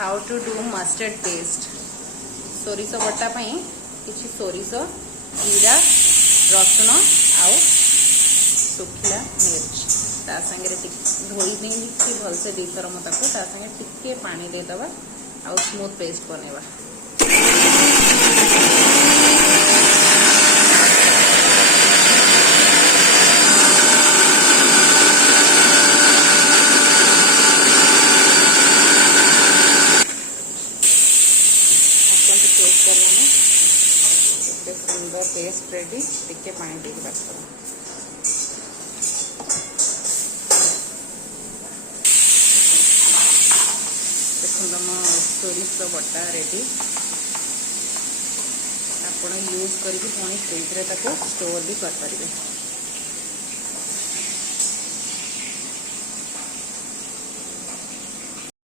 How to do mustard paste सोरिष बटा किसी सोरिष जीरा रसुण आउ सुखिला मिर्च ता संगे धोई देकी भलसे दी थर मुझे संगे टिके पानी देदबा आउ स्मूथ पेस्ट बनवा सुंदर पेस्ट रेडी टिके पानी दे रखा देखो सोरिष बटा रेडी आप यूज करके पुणी फ्रिज रे स्टोर भी कर पारे।